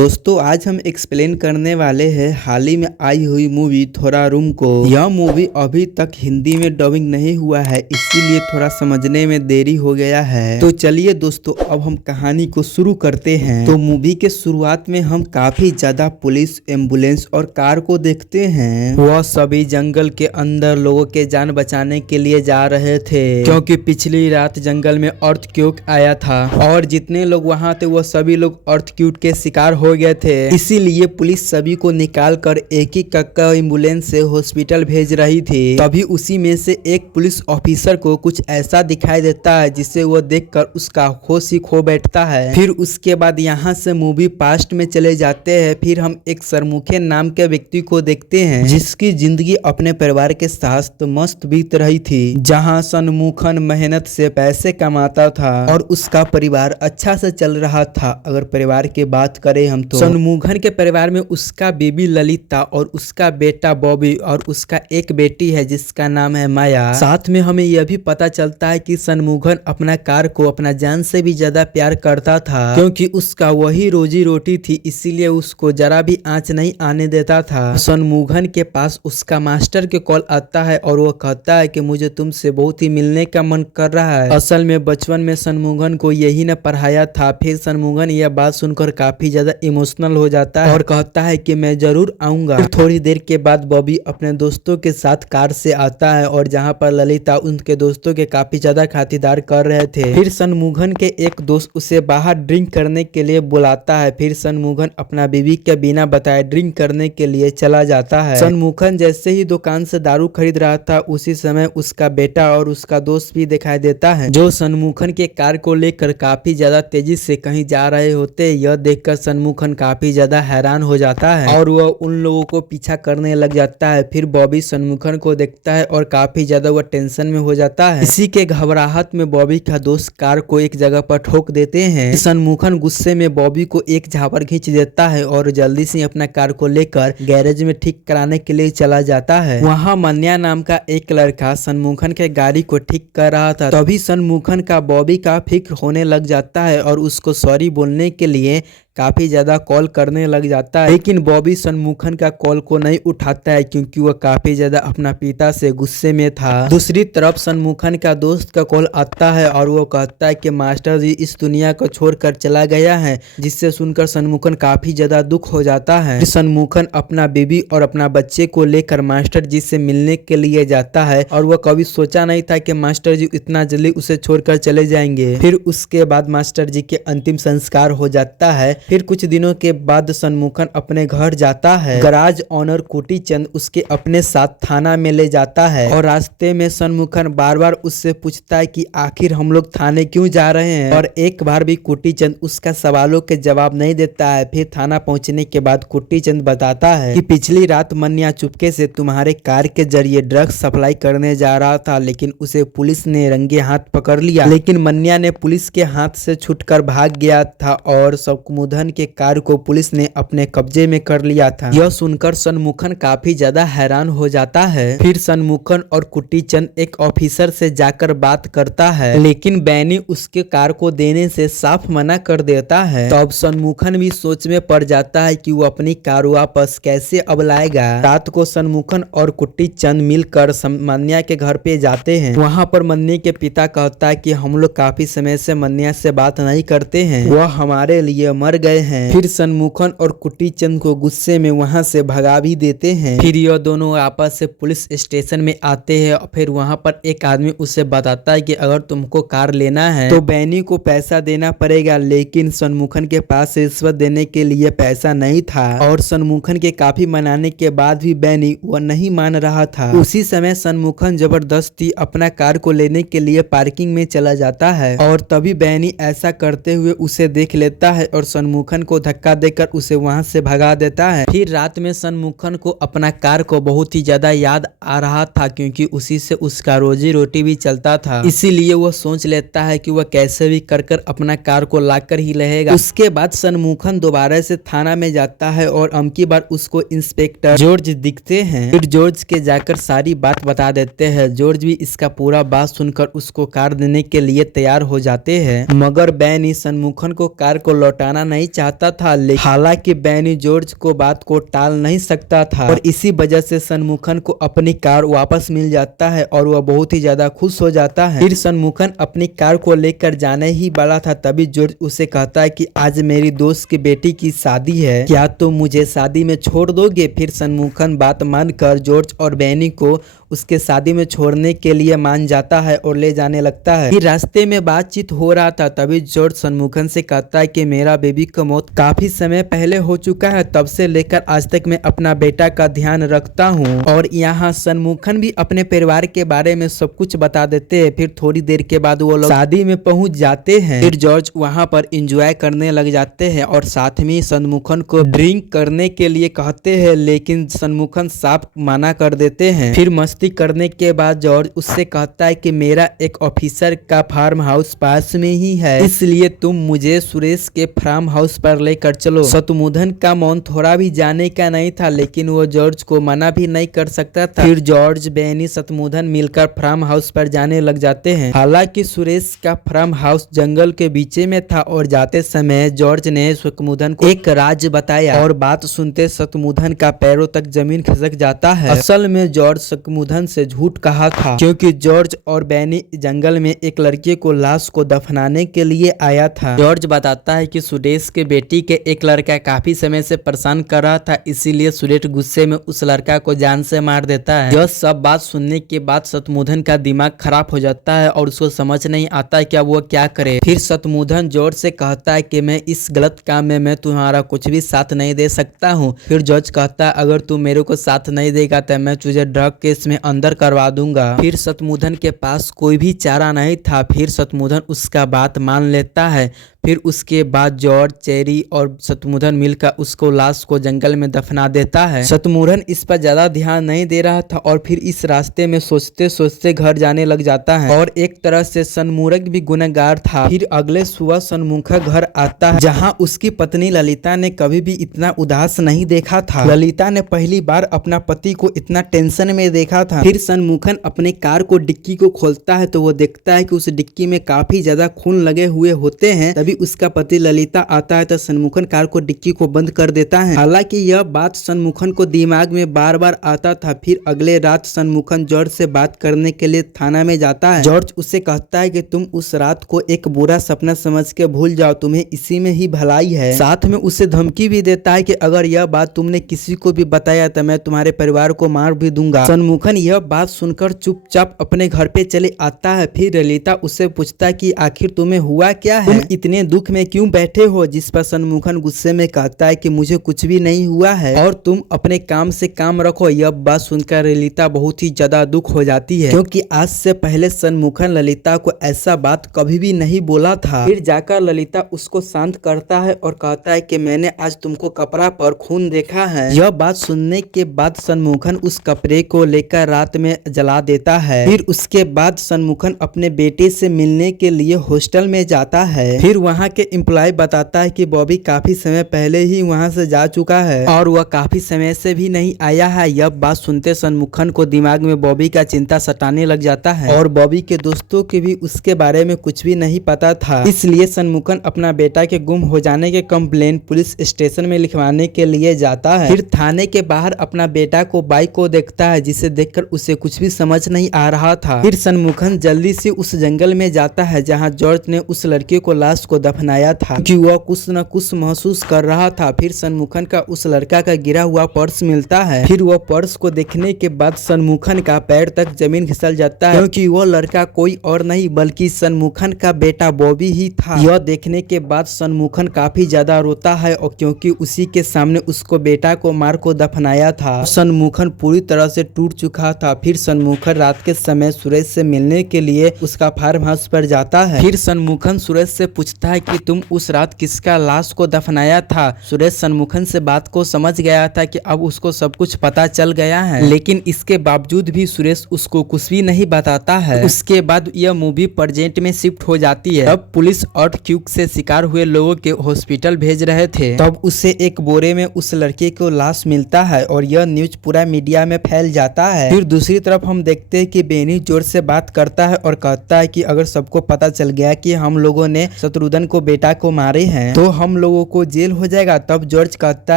दोस्तों आज हम एक्सप्लेन करने वाले हैं हाल ही में आई हुई मूवी थोरारुम को। यह मूवी अभी तक हिंदी में डबिंग नहीं हुआ है, इसीलिए थोड़ा समझने में देरी हो गया है। तो चलिए दोस्तों अब हम कहानी को शुरू करते हैं। तो मूवी के शुरुआत में हम काफी ज्यादा पुलिस, एम्बुलेंस और कार को देखते हैं। वह सभी जंगल के अंदर लोगों के जान बचाने के लिए जा रहे थे, क्योंकि पिछली रात जंगल में अर्थक्वेक आया था और जितने लोग वहाँ थे वह सभी लोग अर्थक्वेक के शिकार हो गए थे। इसीलिए पुलिस सभी को निकाल कर एक ही कक्का एम्बुलेंस से हॉस्पिटल भेज रही थी। तभी उसी में से एक पुलिस ऑफिसर को कुछ ऐसा दिखाई देता है जिसे वो देखकर उसका होश ही खो बैठता है। फिर उसके बाद यहाँ से मूवी पास्ट में चले जाते हैं। फिर हम एक सरमुखे नाम के व्यक्ति को देखते हैं जिसकी जिंदगी अपने परिवार के साथ मस्त बीत रही थी, जहाँ सनमुखन मेहनत से पैसे कमाता था और उसका परिवार अच्छा से चल रहा था। अगर परिवार की बात करें हम तो सनमुखन के परिवार में उसका बेबी ललिता और उसका बेटा बॉबी और उसका एक बेटी है जिसका नाम है माया। साथ में हमें यह भी पता चलता है कि सनमुखन अपना कार को अपना जान से भी ज्यादा प्यार करता था, क्योंकि उसका वही रोजी रोटी थी, इसीलिए उसको जरा भी आंच नहीं आने देता था। सनमुखन के पास उसका मास्टर के कॉल आता है और वो कहता है कि मुझे तुमसे बहुत ही मिलने का मन कर रहा है। असल में बचपन में सनमुखन को यही ने पढ़ाया था। फिर सनमुखन यह बात सुनकर काफी ज्यादा इमोशनल हो जाता है और कहता है कि मैं जरूर आऊंगा। थोड़ी देर के बाद बॉबी अपने दोस्तों के साथ कार से आता है और जहां पर ललिता उनके दोस्तों के काफी ज्यादा खातिरदार कर रहे थे। फिर सनमुखन के एक दोस्त उसे बाहर ड्रिंक करने के लिए बुलाता है। फिर सनमुखन अपना बीवी के बिना बताए ड्रिंक करने के लिए चला जाता है। सनमुखन जैसे ही दुकान से दारू खरीद रहा था उसी समय उसका बेटा और उसका दोस्त भी दिखाई देता है, जो सनमुखन के कार को लेकर काफी ज्यादा तेजी से कहीं जा रहे होते। यह देखकर सनमुखन काफी ज्यादा हैरान हो जाता है और वह उन लोगों को पीछा करने लग जाता है। फिर बॉबी सनमुखन को देखता है और काफी ज्यादा वह टेंशन में हो जाता है। इसी के घबराहट में बॉबी का दोस्त कार को एक जगह पर ठोक देते हैं। सनमुखन गुस्से में बॉबी को एक झापर खींच देता है और जल्दी से अपना कार को लेकर गैरेज में ठीक कराने के लिए चला जाता है। वहाँ मन्या नाम का एक लड़का सनमुखन के गाड़ी को ठीक कर रहा था। तभी सनमुखन का बॉबी का फिक्र होने लग जाता है और उसको सॉरी बोलने के लिए काफी ज्यादा कॉल करने लग जाता है, लेकिन बॉबी सनमुखन का कॉल को नहीं उठाता है क्योंकि वह काफी ज्यादा अपना पिता से गुस्से में था। दूसरी तरफ सनमुखन का दोस्त का कॉल आता है और वो कहता है कि मास्टर जी इस दुनिया को छोड़कर चला गया है, जिससे सुनकर सनमुखन काफी ज्यादा दुख हो जाता है। सनमुखन अपना बेबी और अपना बच्चे को लेकर मास्टर जी से मिलने के लिए जाता है और वह कभी सोचा नहीं था कि मास्टर जी इतना जल्दी उसे छोड़कर चले जाएंगे। फिर उसके बाद मास्टर जी के अंतिम संस्कार हो जाता है। फिर कुछ दिनों के बाद सनमुखन अपने घर जाता है। गराज ऑनर कुटी चंद उसके अपने साथ थाना में ले जाता है और रास्ते में सनमुखन बार बार उससे पूछता है कि आखिर हम लोग थाने क्यों जा रहे हैं, और एक बार भी कुटी चंद उसका सवालों के जवाब नहीं देता है। फिर थाना पहुंचने के बाद कुटी चंद बताता है कि पिछली रात मन्या चुपके से तुम्हारे कार के जरिए ड्रग्स सप्लाई करने जा रहा था, लेकिन उसे पुलिस ने रंगे हाथ पकड़ लिया। लेकिन मन्या ने पुलिस के हाथ से छूटकर भाग गया था और सनमुखन के कार को पुलिस ने अपने कब्जे में कर लिया था। यह सुनकर सनमुखन काफी ज्यादा हैरान हो जाता है। फिर सनमुखन और कुटी चंद एक ऑफिसर से जाकर बात करता है, लेकिन बैनी उसके कार को देने से साफ मना कर देता है। तो अब सनमुखन भी सोच में पड़ जाता है कि वो अपनी कार वापस कैसे अब लाएगा। रात को सनमुखन और कुटी चंद मिलकर मन्या के घर पे जाते हैं। वहाँ पर मन्या के पिता कहता है कि हम लोग काफी समय से मन्या से बात नहीं करते हैं, वह हमारे लिए मर गए हैं। फिर सनमुखन और कुटी चंद को गुस्से में वहां से भगा भी देते हैं। फिर यह दोनों आपस से पुलिस स्टेशन में आते हैं। फिर वहां पर एक आदमी उसे बताता है कि अगर तुमको कार लेना है तो बैनी को पैसा देना पड़ेगा, लेकिन सनमुखन के पास रिश्वत देने के लिए पैसा नहीं था और सनमुखन के काफी मनाने के बाद भी बैनी वह नहीं मान रहा था। उसी समय सनमुखन जबरदस्ती अपना कार को लेने के लिए पार्किंग में चला जाता है और तभी बैनी ऐसा करते हुए उसे देख लेता है और सनमुखन को धक्का देकर उसे वहां से भगा देता है। फिर रात में सनमुखन को अपना कार को बहुत ही ज्यादा याद आ रहा था, क्योंकि उसी से उसका रोजी रोटी भी चलता था। इसीलिए वह सोच लेता है कि वह कैसे भी कर अपना कार को लाकर ही रहेगा। उसके बाद सनमुखन दोबारा से थाना में जाता है और अमकी बार उसको इंस्पेक्टर जॉर्ज दिखते हैं। फिर जॉर्ज के जाकर सारी बात बता देते हैं। जॉर्ज भी इसका पूरा बात सुनकर उसको कार देने के लिए तैयार हो जाते हैं, मगर बैनी सनमुखन को कार को लौटाना नहीं नहीं चाहता था, लेकिन हालांकि बैनी जॉर्ज को बात को टाल नहीं सकता था और इसी वजह से सनमुखन को अपनी कार वापस मिल जाता है और वह बहुत ही ज्यादा खुश हो जाता है। फिर सनमुखन अपनी कार को लेकर जाने ही वाला था, तभी जॉर्ज उसे कहता है कि आज मेरी दोस्त की बेटी की शादी है, क्या तुम मुझे शादी में छोड़ दोगे? फिर सनमुखन बात मानकर जॉर्ज और बैनी को उसके शादी में छोड़ने के लिए मान जाता है और ले जाने लगता है। फिर रास्ते में बातचीत हो रहा था, तभी जॉर्ज सनमुखन से कहता है कि मेरा बेबी का मौत काफी समय पहले हो चुका है, तब से लेकर आज तक मैं अपना बेटा का ध्यान रखता हूँ। और यहाँ सनमुखन भी अपने परिवार के बारे में सब कुछ बता देते हैं। फिर थोड़ी देर के बाद वो लोग शादी में पहुंच जाते हैं। फिर जॉर्ज वहाँ पर एंजॉय करने लग जाते हैं और साथ में सनमुखन को ड्रिंक करने के लिए कहते हैं, लेकिन सनमुखन साफ मना कर देते हैं। फिर मस्ती करने के बाद जॉर्ज उससे कहता है कि मेरा एक ऑफिसर का फार्म हाउस पास में ही है, इसलिए तुम मुझे सुरेश के फार्म हाउस पर लेकर चलो। शत्रुघ्न का मन थोड़ा भी जाने का नहीं था, लेकिन वो जॉर्ज को मना भी नहीं कर सकता था। फिर जॉर्ज, बैनी, शत्रुघ्न मिलकर फार्म हाउस पर जाने लग जाते हैं। हालांकि सुरेश का फार्म हाउस जंगल के बीच में था और जाते समय जॉर्ज ने शत्रुघ्न को एक राज बताया और बात सुनते शत्रुघ्न का पैरों तक जमीन खिसक जाता है। असल में जॉर्ज शत्रुघ्न से झूठ कहा था, क्योंकि जॉर्ज और बैनी जंगल में एक लड़के को लाश को दफनाने के लिए आया था। जॉर्ज बताता है कि सुरेश के बेटी के एक लड़का काफी समय से परेशान कर रहा था, इसीलिए सुरेश गुस्से में उस लड़का को जान से मार देता है। यह सब बात सुनने के बाद शत्रुघ्न का दिमाग खराब हो जाता है और उसको समझ नहीं आता क्या वो क्या करे। फिर शत्रुघ्न जॉर्ज से कहता है कि मैं इस गलत काम में मैं तुम्हारा कुछ भी साथ नहीं दे सकता हूँ। फिर जॉर्ज कहता है अगर तू मेरे को साथ नहीं देगा तो मैं तुझे ड्रग केस में अंदर करवा दूंगा। फिर शत्रुघ्न के पास कोई भी चारा नहीं था, फिर शत्रुघ्न उसका बात मान लेता है। फिर उसके बाद जॉर्ज, चेरी और शत्रुघ्न मिलकर उसको लाश को जंगल में दफना देता है। शत्रुघ्न इस पर ज्यादा ध्यान नहीं दे रहा था और फिर इस रास्ते में सोचते सोचते घर जाने लग जाता है और एक तरह से सनमुखन भी गुनहगार था। फिर अगले सुबह सनमुखन घर आता है, जहाँ उसकी पत्नी ललिता ने कभी भी इतना उदास नहीं देखा था। ललिता ने पहली बार अपना पति को इतना टेंशन में देखा था। फिर सनमुखन अपने कार को डिक्की को खोलता है तो वो देखता है कि उस डिक्की में काफी ज्यादा खून लगे हुए होते हैं। तभी उसका पति ललिता आता है तो सनमुखन कार को डिक्की को बंद कर देता है। हालांकि यह बात सनमुखन को दिमाग में बार बार आता था। फिर अगले रात सनमुखन जॉर्ज से बात करने के लिए थाना में जाता है। जॉर्ज उससे कहता है कि तुम उस रात को एक बुरा सपना समझ के भूल जाओ, तुम्हें इसी में ही भलाई है। साथ में उसे धमकी भी देता है कि अगर यह बात तुमने किसी को भी बताया तो मैं तुम्हारे परिवार को मार भी दूंगा। सनमुखन यह बात सुनकर चुपचाप अपने घर पे चले आता है। फिर ललिता उससे पूछता है कि आखिर तुम्हें हुआ क्या है, तुम इतने दुख में क्यों बैठे हो? जिस पर सनमुखन गुस्से में कहता है कि मुझे कुछ भी नहीं हुआ है और तुम अपने काम से काम रखो। यह बात सुनकर ललिता बहुत ही ज्यादा दुख हो जाती है, क्योंकि आज से पहले सनमुखन ललिता को ऐसा बात कभी भी नहीं बोला था। फिर जाकर ललिता उसको शांत करता है और कहता है कि मैंने आज तुमको कपड़ा पर खून देखा है। यह बात सुनने के बाद सनमुखन उस कपड़े को लेकर रात में जला देता है। फिर उसके बाद सनमुखन अपने बेटे से मिलने के लिए हॉस्टल में जाता है। फिर वहाँ के एम्प्लॉय बताता है कि बॉबी काफी समय पहले ही वहाँ से जा चुका है और वह काफी समय से भी नहीं आया है। यह बात सुनते सनमुखन को दिमाग में बॉबी का चिंता सताने लग जाता है और बॉबी के दोस्तों के भी उसके बारे में कुछ भी नहीं पता था। इसलिए सनमुखन अपना बेटा के गुम हो जाने के कंप्लेन पुलिस स्टेशन में लिखवाने के लिए जाता है। फिर थाने के बाहर अपना बेटा को बाइक को देखता है, जिसे देखकर उसे कुछ भी समझ नहीं आ रहा था। फिर सनमुखन जल्दी से उस जंगल में जाता है जहाँ जॉर्ज ने उस लड़के को लाश को दफनाया था, कि वह कुछ न कुछ महसूस कर रहा था। फिर सनमुखन का उस लड़का का गिरा हुआ पर्स मिलता है। फिर वह पर्स को देखने के बाद सनमुखन का पैर तक जमीन फिसल जाता है, क्योंकि वह लड़का कोई और नहीं बल्कि सनमुखन का बेटा बॉबी ही था। यह देखने के बाद सनमुखन काफी ज्यादा रोता है और क्योंकि उसी के सामने उसको बेटा को मार को दफनाया था। सनमुखन पूरी तरह से टूट चुका था। फिर सनमुखन रात के समय सुरेश से मिलने के लिए उसका फार्म हाउस पर जाता है। फिर सनमुखन सुरेश से पूछता है कि तुम उस रात किसका लाश को दफनाया था? सुरेश सनमुखन से बात को समझ गया था कि अब उसको सब कुछ पता चल गया है, लेकिन इसके बावजूद भी सुरेश उसको कुछ भी नहीं बताता है। उसके बाद यह मूवी प्रेजेंट में शिफ्ट हो जाती है। तब पुलिस अर्थक्वेक से शिकार हुए लोगों के हॉस्पिटल भेज रहे थे, तब उसे एक बोरे में उस लड़के को लाश मिलता है और यह न्यूज पूरा मीडिया में फैल जाता है। फिर दूसरी तरफ हम देखते हैं कि बेनी जोर से बात करता है और कहता है कि अगर सबको पता चल गया कि हम लोगों ने शत्रुघ्न को बेटा को मारे हैं तो हम लोगों को जेल हो जाएगा। तब जॉर्ज कहता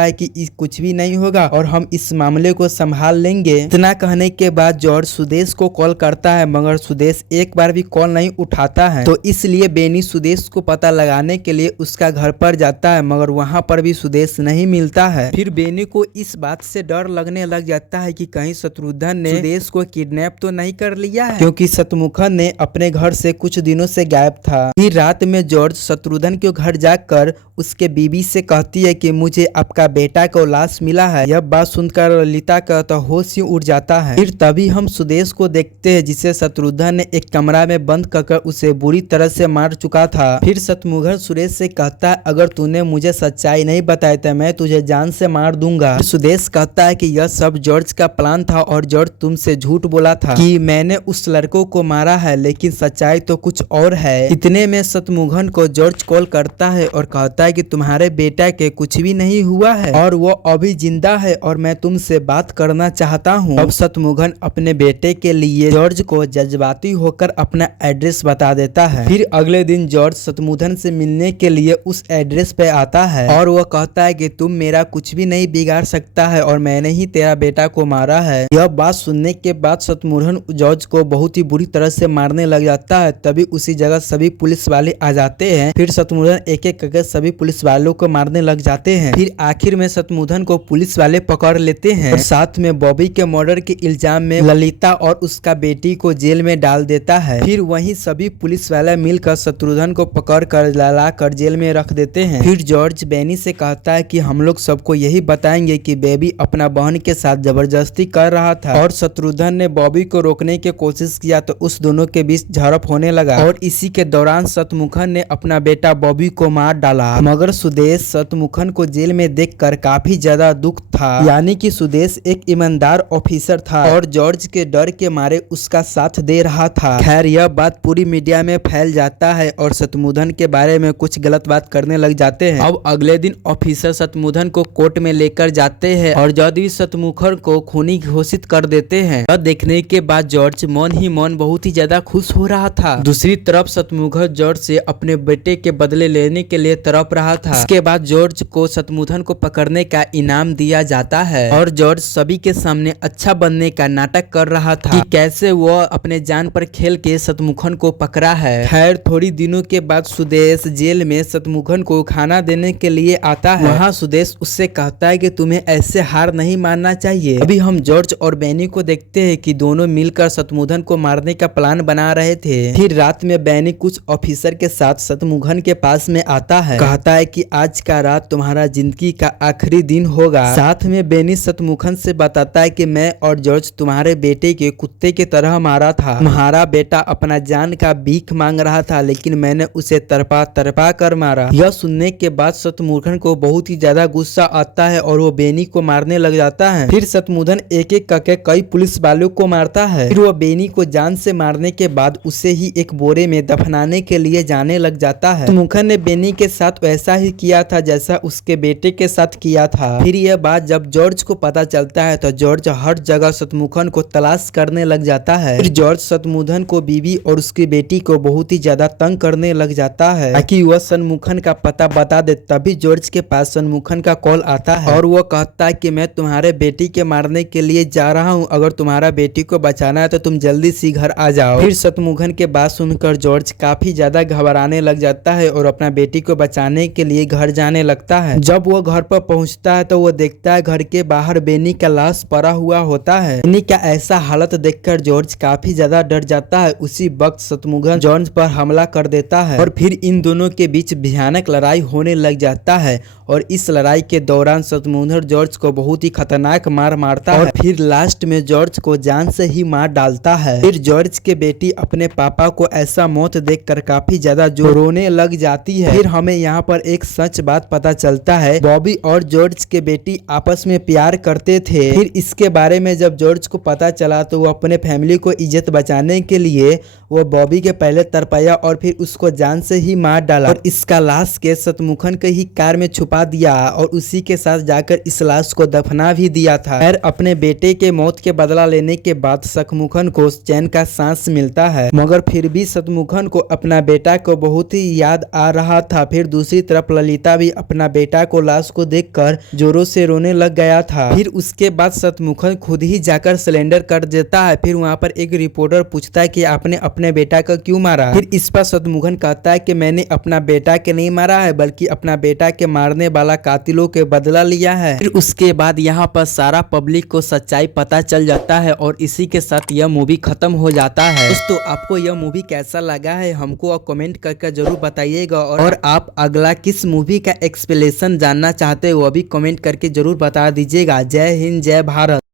है कि कुछ भी नहीं होगा और हम इस मामले को संभाल लेंगे। इतना कहने के बाद जॉर्ज सुदेश को कॉल करता है मगर सुदेश एक बार भी कॉल नहीं उठाता है। तो इसलिए बेनी सुदेश को पता लगाने के लिए उसका घर पर जाता है मगर वहाँ पर भी सुदेश नहीं मिलता है। फिर बेनी को इस बात से डर लगने लग जाता है कि कहीं शत्रुघ्न ने सुदेश को किडनैप तो नहीं कर लिया है, क्योंकि शत्रुघ्न ने अपने घर से कुछ दिनों से गायब था। फिर रात में जॉर्ज शत्रुघ्न के घर जाकर उसके बीबी से कहती है कि मुझे आपका बेटा को लाश मिला है। यह बात सुनकर ललिता का तो होश ही उड़ जाता है। फिर तभी हम सुदेश को देखते हैं जिसे शत्रुघ्न ने एक कमरा में बंद कर उसे बुरी तरह से मार चुका था। फिर शत्रुघ्न सुदेश से कहता है अगर तूने मुझे सच्चाई नहीं बताई तो मैं तुझे जान से मार दूंगा। सुदेश कहता है कि यह सब जॉर्ज का प्लान था और जॉर्ज तुमसे झूठ बोला था कि मैंने उस लड़कों को मारा है, लेकिन सच्चाई तो कुछ और है। इतने में शत्रुघ्न को जॉर्ज कॉल करता है और कहता है कि तुम्हारे बेटा के कुछ भी नहीं हुआ है और वो अभी जिंदा है और मैं तुमसे बात करना चाहता हूँ। अब शत्रुघ्न अपने बेटे के लिए जॉर्ज को जज्बाती होकर अपना एड्रेस बता देता है। फिर अगले दिन जॉर्ज शत्रुघ्न से मिलने के लिए उस एड्रेस पे आता है और वो कहता है कि तुम मेरा कुछ भी नहीं बिगाड़ सकता है और मैंने ही तेरा बेटा को मारा है। यह बात सुनने के बाद शत्रुघ्न जॉर्ज को बहुत ही बुरी तरह से मारने लग जाता है। तभी उसी जगह सभी पुलिस वाले आ जाते हैं। फिर शत्रुघ्न एक एक करके सभी पुलिस वालों को मारने लग जाते हैं। फिर आखिर में शत्रुघ्न को पुलिस वाले पकड़ लेते हैं और साथ में बॉबी के मर्डर के इल्जाम में ललिता और उसका बेटी को जेल में डाल देता है। फिर वहीं सभी पुलिस वाले मिलकर शत्रुघ्न को पकड़ कर ला कर जेल में रख देते हैं। फिर जॉर्ज बेनी से कहता है कि हम लोग सबको यही बताएंगे कि बेबी अपना बहन के साथ जबरदस्ती कर रहा था और शत्रुघ्न ने बॉबी को रोकने की कोशिश किया तो उस दोनों के बीच झड़प होने लगा और इसी के दौरान शत्रुघ्न ने अपना बेटा बॉबी को मार डाला। मगर सुदेश शत्रुघ्न को जेल में देखकर काफी ज्यादा दुख था, यानी कि सुदेश एक ईमानदार ऑफिसर था और जॉर्ज के डर के मारे उसका साथ दे रहा था। खैर यह बात पूरी मीडिया में फैल जाता है और शत्रुघ्न के बारे में कुछ गलत बात करने लग जाते हैं। अब अगले दिन ऑफिसर शत्रुघ्न को कोर्ट में लेकर जाते हैं और जज भी शत्रुघ्न को खूनी घोषित कर देते हैं। यह देखने के बाद जॉर्ज मन ही मन बहुत ही ज्यादा खुश हो रहा था। दूसरी तरफ शत्रुघ्न जॉर्ज से अपने बेटे के बदले लेने के लिए तड़प रहा था। इसके बाद जॉर्ज को शत्रुघ्न को पकड़ने का इनाम दिया जाता है और जॉर्ज सभी के सामने अच्छा बनने का नाटक कर रहा था कि कैसे वो अपने जान पर खेल के शत्रुघ्न को पकड़ा है। खैर थोड़ी दिनों के बाद सुदेश जेल में शत्रुघ्न को खाना देने के लिए आता है। वहाँ सुदेश उससे कहता है कि तुम्हें ऐसे हार नहीं मानना चाहिए। अभी हम जॉर्ज और बेनी को देखते हैं कि दोनों मिलकर शत्रुघ्न को मारने का प्लान बना रहे थे। फिर रात में बेनी कुछ ऑफिसर के साथ शत्रुघ्न के पास में आता है, कहता है कि आज का रात तुम्हारा जिंदगी का आखिरी दिन होगा। साथ में बेनी शत्रुघ्न से बताता है कि मैं और जॉर्ज तुम्हारे बेटे के कुत्ते की तरह मारा था। तुम्हारा बेटा अपना जान का भीख मांग रहा था लेकिन मैंने उसे तरपा तरपा कर मारा। यह सुनने के बाद शत्रुघ्न को बहुत ही ज्यादा गुस्सा आता है और वो बेनी को मारने लग जाता है। फिर शत्रुघ्न एक एक करके कई पुलिस वालों को मारता है। फिर वो बेनी को जान से मारने के बाद उसे ही एक बोरे में दफनाने के लिए जाने लग जाता है। शत्रुघ्न ने बेनी के साथ वैसा ही किया था जैसा उसके बेटे के साथ किया था। फिर यह बात जब जॉर्ज को पता चलता है तो जॉर्ज हर जगह शत्रुघ्न को तलाश करने लग जाता है। फिर जॉर्ज शत्रुघ्न को बीवी और उसकी बेटी को बहुत ही ज्यादा तंग करने लग जाता है ताकि वह शत्रुघ्न का पता बता दे। तभी जॉर्ज के पास शत्रुघ्न का कॉल आता है और वो कहता है कि मैं तुम्हारे बेटी के मारने के लिए जा रहा हूँ, अगर तुम्हारा बेटी को बचाना है तो तुम जल्दी से घर आ जाओ। फिर शत्रुघ्न के बात सुनकर जॉर्ज काफी ज्यादा घबराने लग जाता है और अपना बेटी को बचाने के लिए घर जाने लगता है। जब वो घर पर पहुंचता है तो वो देखता है घर के बाहर बेनी का लाश पड़ा हुआ होता है। बेनी का ऐसा हालत देखकर जॉर्ज काफी ज्यादा डर जाता है। उसी वक्त शत्रुघ्न जॉर्ज पर हमला कर देता है और फिर इन दोनों के बीच भयानक लड़ाई होने लग जाता है और इस लड़ाई के दौरान शत्रुघ्न जॉर्ज को बहुत ही खतरनाक मार मारता है और फिर लास्ट में जॉर्ज को जान से ही मार डालता है। फिर जॉर्ज के बेटी अपने पापा को ऐसा मौत देखकर काफी ज्यादा रोने लग जाती है। फिर हमें यहाँ पर एक सच बात पता चलता है, बॉबी और जॉर्ज के बेटी आपस में प्यार करते थे। फिर इसके बारे में जब जॉर्ज को पता चला तो वो अपने फैमिली को इज्जत बचाने के लिए वो बॉबी के पहले तरपाया और फिर उसको जान से ही मार डाला और इसका लाश के शत्रुघ्न के ही कार में छुपा दिया और उसी के साथ जाकर इस लाश को दफना भी दिया था। खैर अपने बेटे के मौत के बदला लेने के बाद शत्रुघ्न को चैन का सांस मिलता है, मगर फिर भी शत्रुघ्न को अपना बेटा को बहुत ही याद आ रहा था। फिर दूसरी तरफ ललिता भी अपना बेटा को लाश को देखकर जोरों से रोने लग गया था। फिर उसके बाद शत्रुघ्न खुद ही जाकर सिलेंडर कर देता है। फिर वहाँ पर एक रिपोर्टर पूछता है कि आपने अपने बेटा को क्यों मारा। फिर इस पर शत्रुघ्न कहता है कि मैंने अपना बेटा के नहीं मारा है बल्कि अपना बेटा के मारने वाला कातिलों के बदला लिया है। फिर उसके बाद यहाँ पर सारा पब्लिक को सच्चाई पता चल जाता है और इसी के साथ यह मूवी खत्म हो जाता है। दोस्तों आपको यह मूवी कैसा लगा है हमको कमेंट करके जरूर बताइएगा और आप अगला किस मूवी का एक्सप्लेनेशन जानना चाहते हो वो भी कमेंट करके जरूर बता दीजिएगा। जय हिंद जय भारत।